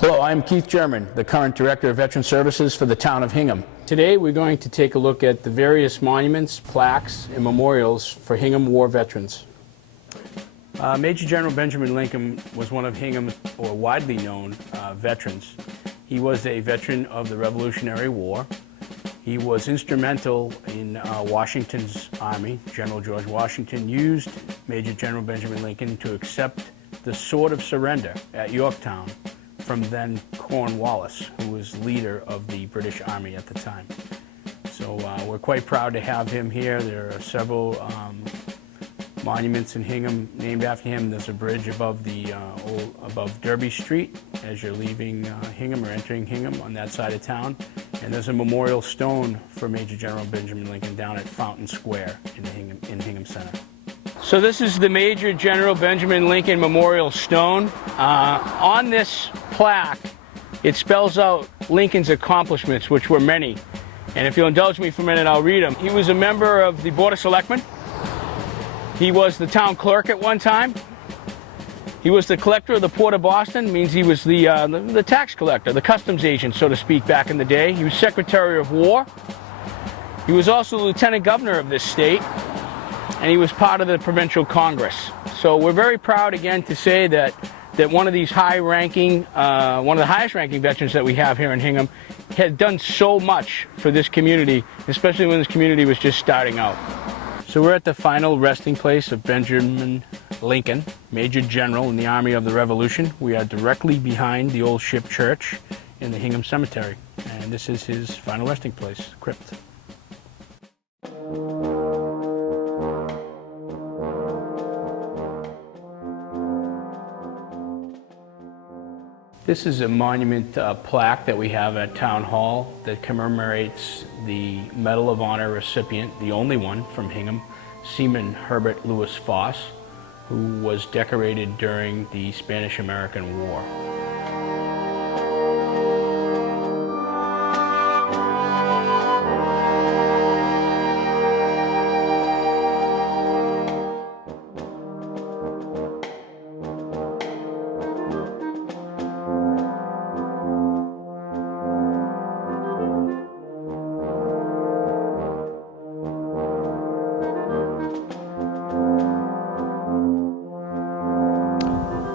Hello, I'm Keith German, the current Director of Veteran Services for the town of Hingham. Today we're going to take a look at the various monuments, plaques, and memorials for Hingham War veterans. Major General Benjamin Lincoln was one of Hingham's, or widely known, veterans. He was a veteran of the Revolutionary War. He was instrumental in Washington's army. General George Washington used Major General Benjamin Lincoln to accept the Sword of Surrender at Yorktown from then Cornwallis, who was leader of the British Army at the time. So we're quite proud to have him here. There are several monuments in Hingham named after him. There's a bridge above above Derby Street as you're leaving Hingham or entering Hingham on that side of town. And there's a memorial stone for Major General Benjamin Lincoln down at Fountain Square in Hingham Center. So this is the Major General Benjamin Lincoln Memorial Stone. On this plaque, it spells out Lincoln's accomplishments, which were many. And if you'll indulge me for a minute, I'll read them. He was a member of the Board of Selectmen. He was the town clerk at one time. He was the collector of the Port of Boston, means he was the tax collector, the customs agent, so to speak, back in the day. He was Secretary of War. He was also the Lieutenant Governor of this state, and he was part of the Provincial Congress. So we're very proud again to say that one of these high-ranking, one of the highest-ranking veterans that we have here in Hingham has done so much for this community, especially when this community was just starting out. So we're at the final resting place of Benjamin Lincoln, Major General in the Army of the Revolution. We are directly behind the old ship church in the Hingham Cemetery, and this is his final resting place, crypt. This is a monument plaque that we have at Town Hall that commemorates the Medal of Honor recipient, the only one from Hingham, Seaman Herbert Lewis Foss, who was decorated during the Spanish-American War.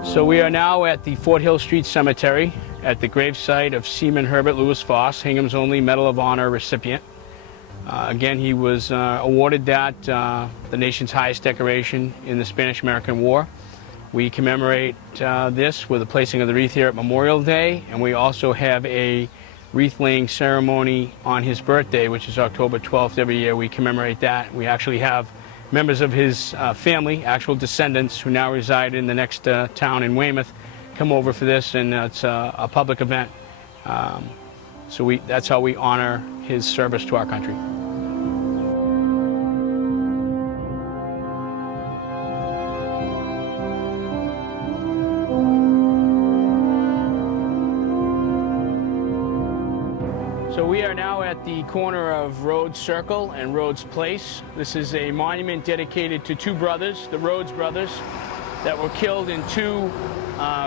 So we are now at the Fort Hill Street Cemetery at the gravesite of Seaman Herbert Lewis Foss, Hingham's only Medal of Honor recipient. Again, he was awarded that, the nation's highest decoration in the Spanish-American War. We commemorate this with the placing of the wreath here at Memorial Day, and we also have a wreath-laying ceremony on his birthday, which is October 12th. Every year we commemorate that. We actually have members of his family, actual descendants, who now reside in the next town in Weymouth, come over for this, and it's a public event. So that's how we honor his service to our country. So we are now at the corner of Rhodes Circle and Rhodes Place. This is a monument dedicated to two brothers, the Rhodes brothers, that were killed in two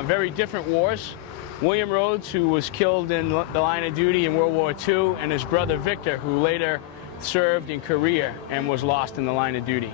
very different wars. William Rhodes, who was killed in the line of duty in World War II, and his brother Victor, who later served in Korea and was lost in the line of duty.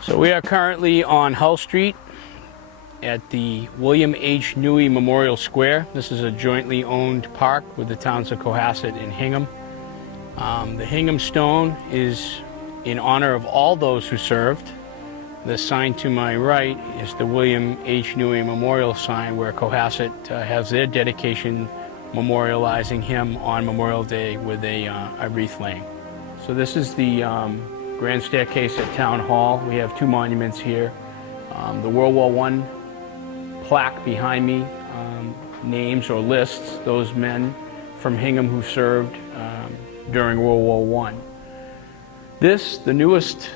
So we are currently on Hull Street at the William H. Newey Memorial Square. This is a jointly owned park with the towns of Cohasset and Hingham. The Hingham Stone is in honor of all those who served. The sign to my right is the William H. Newey Memorial sign, where Cohasset has their dedication memorializing him on Memorial Day with a wreath laying. So this is the grand staircase at Town Hall. We have two monuments here. The World War I plaque behind me names or lists those men from Hingham who served during World War I. This, the newest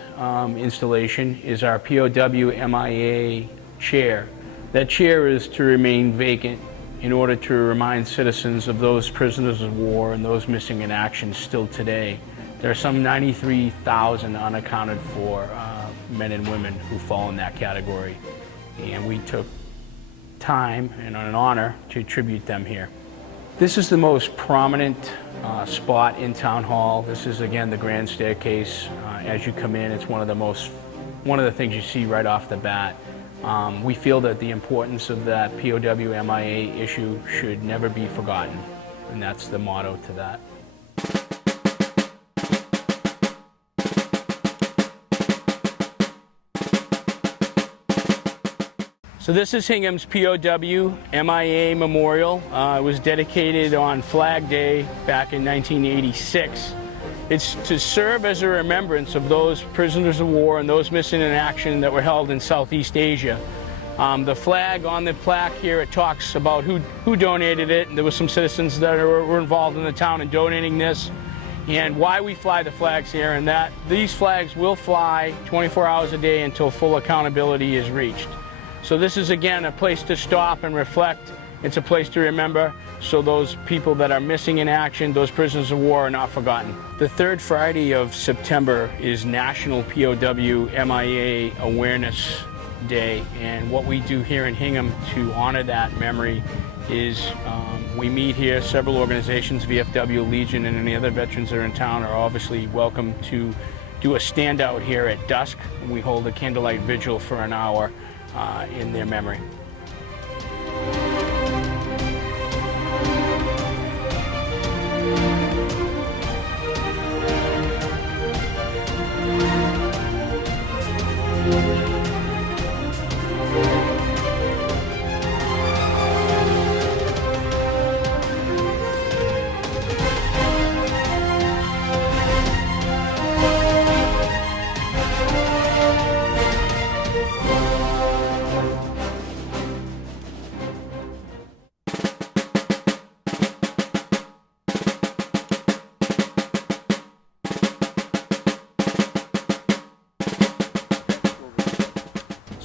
installation is our POWMIA chair. That chair is to remain vacant in order to remind citizens of those prisoners of war and those missing in action still today. There are some 93,000 unaccounted for men and women who fall in that category. And we took time and an honor to tribute them here. This is the most prominent spot in Town Hall. This is, again, the grand staircase. As you come in, it's one of the things you see right off the bat. We feel that the importance of that POWMIA issue should never be forgotten, and that's the motto to that. So this is Hingham's POWMIA Memorial. It was dedicated on Flag Day back in 1986. It's to serve as a remembrance of those prisoners of war and those missing in action that were held in Southeast Asia. The flag on the plaque here, it talks about who donated it, and there were some citizens that were involved in the town in donating this, and why we fly the flags here, and that these flags will fly 24 hours a day until full accountability is reached. So this is, again, a place to stop and reflect. It's a place to remember, so those people that are missing in action, those prisoners of war, are not forgotten. The third Friday of September is National POWMIA Awareness Day, and what we do here in Hingham to honor that memory is we meet here. Several organizations, VFW, Legion, and any other veterans that are in town are obviously welcome to do a standout here at dusk. We hold a candlelight vigil for an hour in their memory.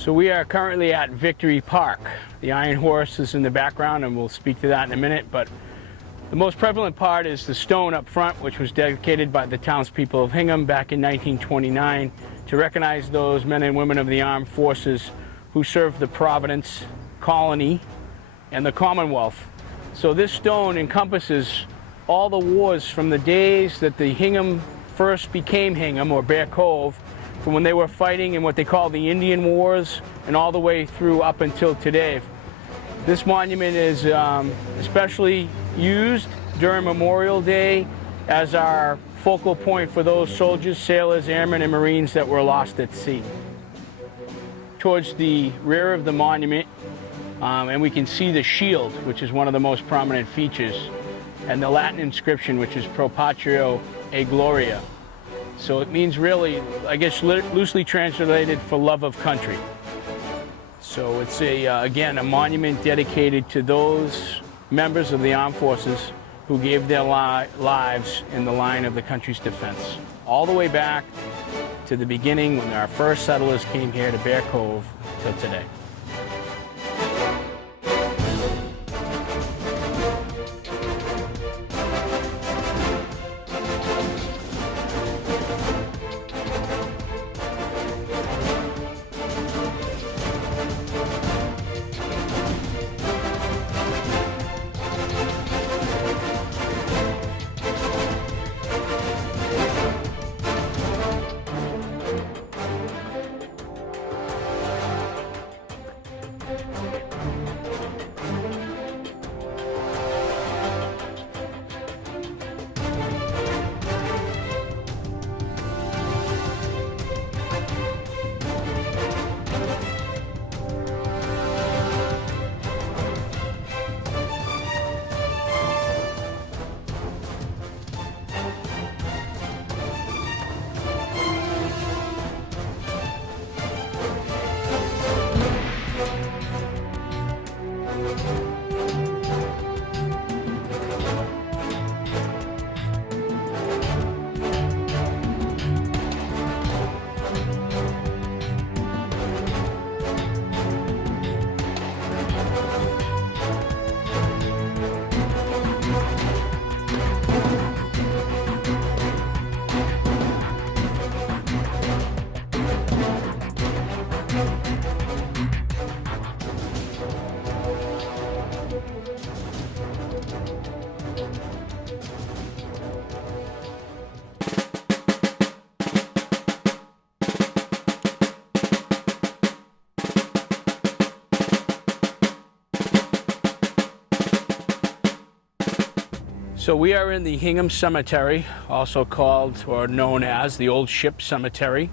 So we are currently at Victory Park. The Iron Horse is in the background, and we'll speak to that in a minute, but the most prevalent part is the stone up front, which was dedicated by the townspeople of Hingham back in 1929 to recognize those men and women of the armed forces who served the Providence colony and the Commonwealth. So this stone encompasses all the wars from the days that the Hingham first became Hingham, or Bear Cove, from when they were fighting in what they call the Indian Wars, and all the way through up until today. This monument is especially used during Memorial Day as our focal point for those soldiers, sailors, airmen, and Marines that were lost at sea. Towards the rear of the monument, and we can see the shield, which is one of the most prominent features, and the Latin inscription, which is Pro Patria e Gloria. So it means, really, I guess, loosely translated, for love of country. So it's again, a monument dedicated to those members of the armed forces who gave their lives in the line of the country's defense, all the way back to the beginning when our first settlers came here to Bear Cove till today. So we are in the Hingham Cemetery, also called or known as the Old Ship Cemetery.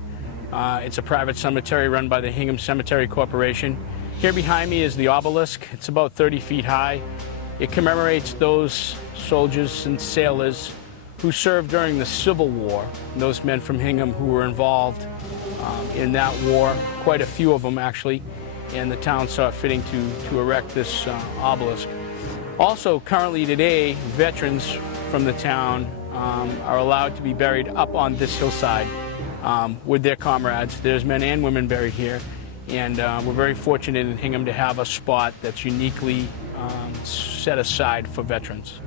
It's a private cemetery run by the Hingham Cemetery Corporation. Here behind me is the obelisk. It's about 30 feet high. It commemorates those soldiers and sailors who served during the Civil War, those men from Hingham who were involved in that war, quite a few of them actually, and the town saw it fitting to erect this obelisk. Also, currently today, veterans from the town are allowed to be buried up on this hillside with their comrades. There's men and women buried here, and we're very fortunate in Hingham to have a spot that's uniquely set aside for veterans.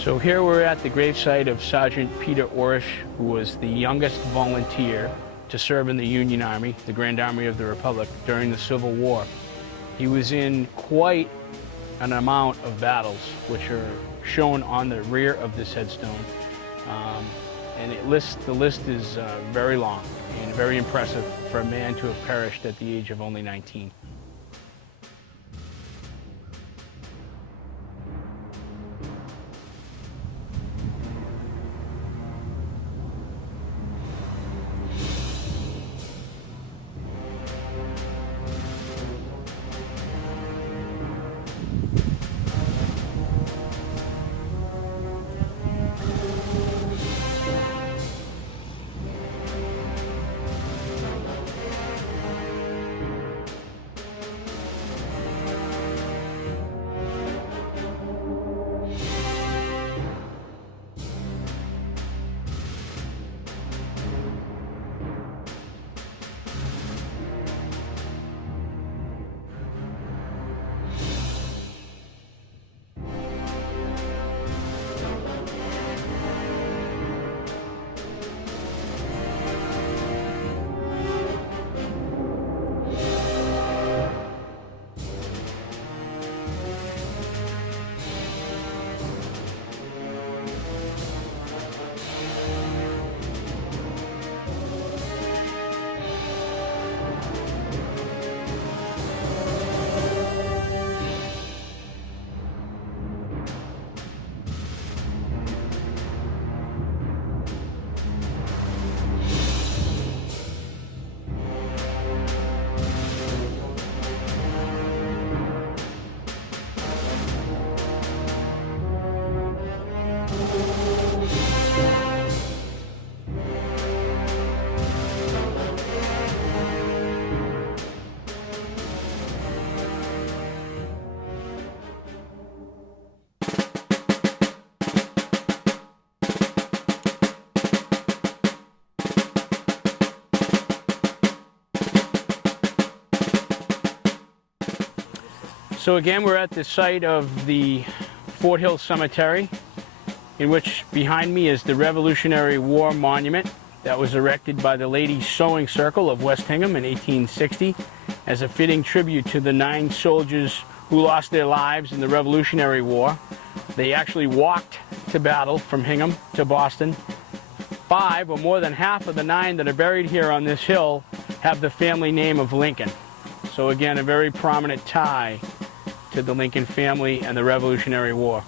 So here we're at the gravesite of Sergeant Peter Orish, who was the youngest volunteer to serve in the Union Army, the Grand Army of the Republic, during the Civil War. He was in quite an amount of battles, which are shown on the rear of this headstone. And the list is very long and very impressive for a man to have perished at the age of only 19. So again, we're at the site of the Fort Hill Cemetery, in which behind me is the Revolutionary War Monument that was erected by the Ladies Sewing Circle of West Hingham in 1860 as a fitting tribute to the 9 soldiers who lost their lives in the Revolutionary War. They actually walked to battle from Hingham to Boston. 5, or more than half of the 9 that are buried here on this hill, have the family name of Lincoln. So again, a very prominent tie to the Lincoln family and the Revolutionary War.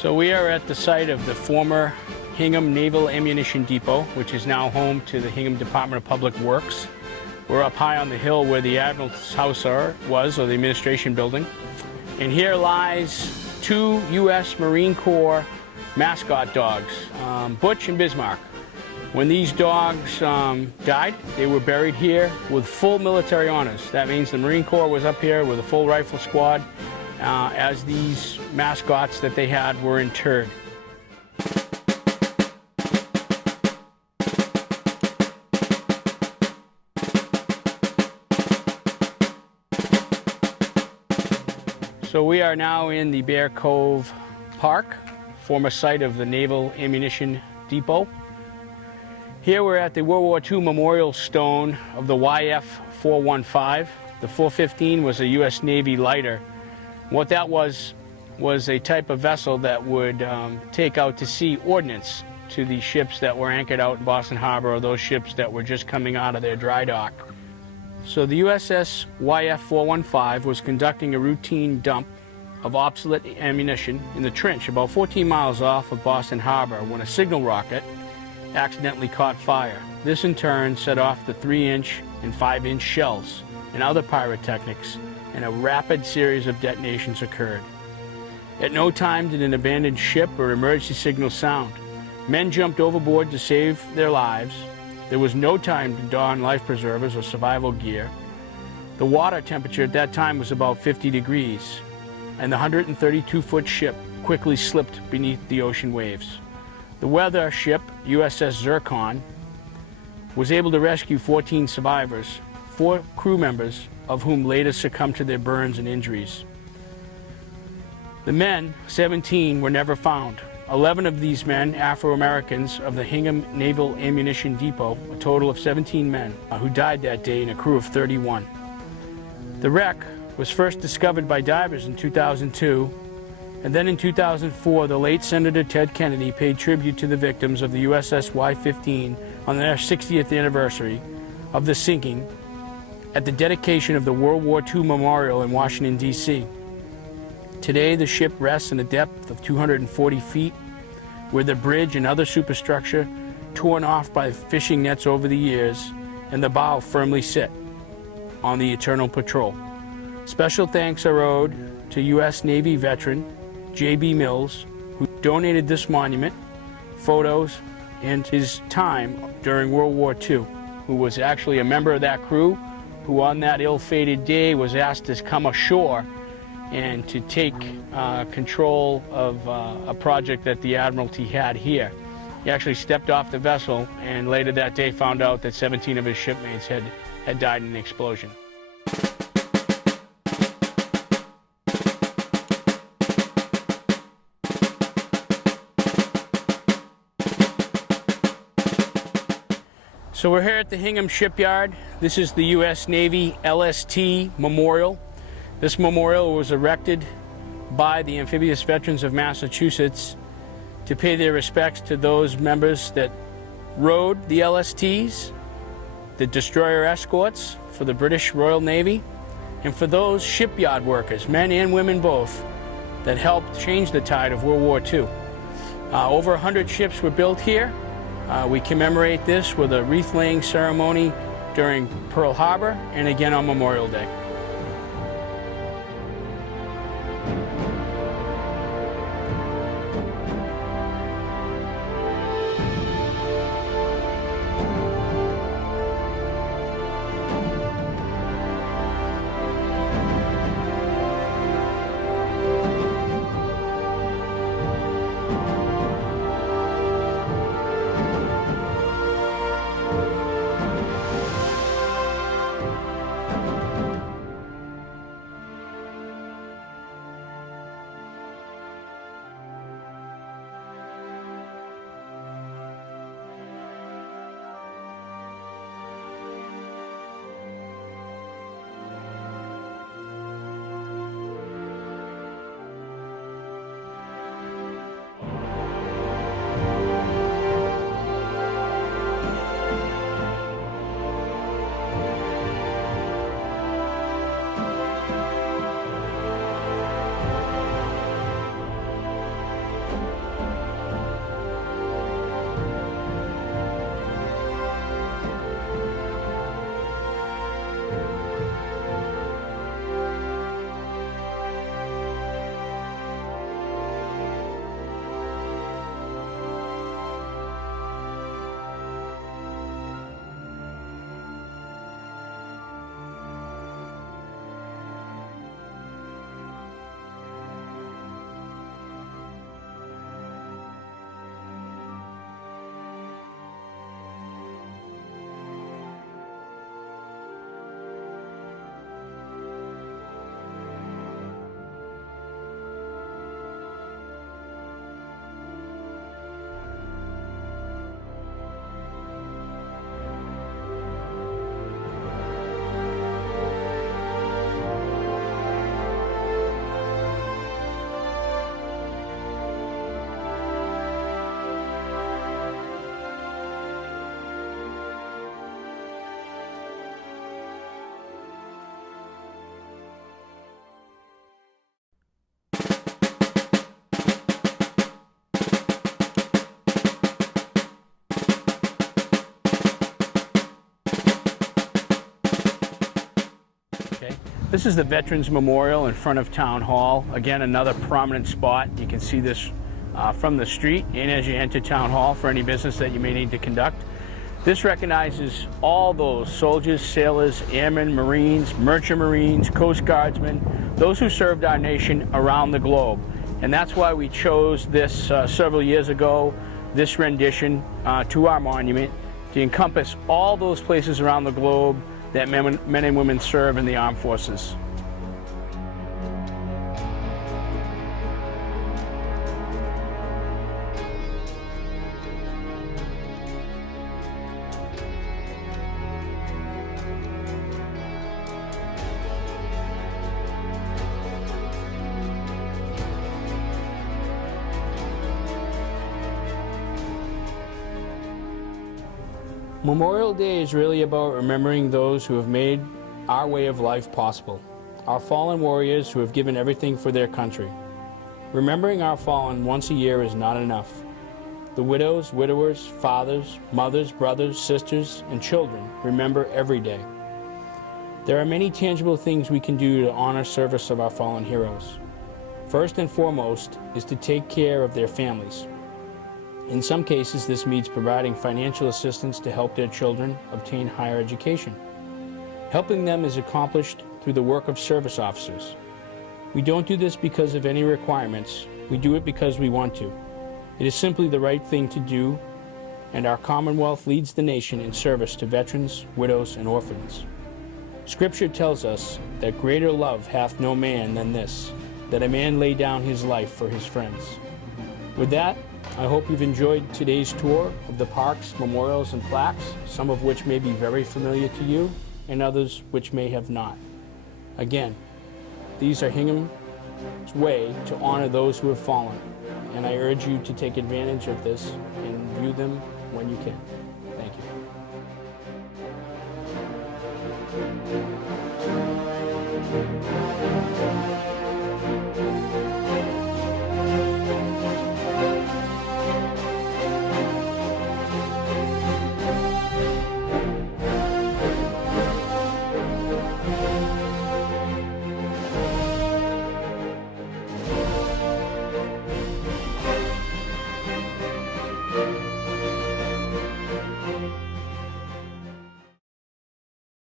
So we are at the site of the former Hingham Naval Ammunition Depot, which is now home to the Hingham Department of Public Works. We're up high on the hill where the Admiral's house was, or the administration building. And here lies two U.S. Marine Corps mascot dogs, Butch and Bismarck. When these dogs died, they were buried here with full military honors. That means the Marine Corps was up here with a full rifle squad as these mascots that they had were interred. So we are now in the Bear Cove Park, former site of the Naval Ammunition Depot. Here we're at the World War II memorial stone of the YF-415. The 415 was a U.S. Navy lighter. What that was a type of vessel that would take out to sea ordnance to the ships that were anchored out in Boston Harbor, or those ships that were just coming out of their dry dock. So the USS YF-415 was conducting a routine dump of obsolete ammunition in the trench about 14 miles off of Boston Harbor when a signal rocket accidentally caught fire. This in turn set off the 3-inch and 5-inch shells and other pyrotechnics, and a rapid series of detonations occurred. At no time did an abandoned ship or emergency signal sound. Men jumped overboard to save their lives. There was no time to don life preservers or survival gear. The water temperature at that time was about 50 degrees, and the 132-foot ship quickly slipped beneath the ocean waves. The weather ship, USS Zircon, was able to rescue 14 survivors, 4 crew members of whom later succumbed to their burns and injuries. The men, 17, were never found. 11 of these men, Afro-Americans of the Hingham Naval Ammunition Depot, a total of 17 men who died that day in a crew of 31. The wreck was first discovered by divers in 2002, and then in 2004, the late Senator Ted Kennedy paid tribute to the victims of the USS Y-15 on their 60th anniversary of the sinking at the dedication of the World War II Memorial in Washington, D.C. Today, the ship rests in a depth of 240 feet, where the bridge and other superstructure torn off by fishing nets over the years, and the bow firmly sit on the eternal patrol. Special thanks are owed to U.S. Navy veteran J.B. Mills, who donated this monument, photos, and his time during World War II, who was actually a member of that crew, who on that ill-fated day was asked to come ashore and to take control of a project that the Admiralty had here. He actually stepped off the vessel and later that day found out that 17 of his shipmates had died in an explosion. So we're here at the Hingham Shipyard. This is the U.S. Navy LST Memorial. This memorial was erected by the Amphibious Veterans of Massachusetts to pay their respects to those members that rode the LSTs, the destroyer escorts for the British Royal Navy, and for those shipyard workers, men and women both, that helped change the tide of World War II. Over 100 ships were built here. We commemorate this with a wreath-laying ceremony during Pearl Harbor and again on Memorial Day. This is the Veterans Memorial in front of Town Hall. Again, another prominent spot. You can see this from the street and as you enter Town Hall for any business that you may need to conduct. This recognizes all those soldiers, sailors, airmen, Marines, merchant Marines, Coast Guardsmen, those who served our nation around the globe. And that's why we chose this several years ago, this rendition to our monument, to encompass all those places around the globe that men and women serve in the armed forces. Memorial Day is really about remembering those who have made our way of life possible, our fallen warriors who have given everything for their country. Remembering our fallen once a year is not enough. The widows, widowers, fathers, mothers, brothers, sisters, and children remember every day. There are many tangible things we can do to honor service of our fallen heroes. First and foremost is to take care of their families. In some cases, this means providing financial assistance to help their children obtain higher education. Helping them is accomplished through the work of service officers. We don't do this because of any requirements. We do it because we want to. It is simply the right thing to do, and our Commonwealth leads the nation in service to veterans, widows, and orphans. Scripture tells us that greater love hath no man than this, that a man lay down his life for his friends. With that, I hope you've enjoyed today's tour of the parks, memorials, and plaques, some of which may be very familiar to you, and others which may have not. Again, these are Hingham's way to honor those who have fallen, and I urge you to take advantage of this and view them when you can.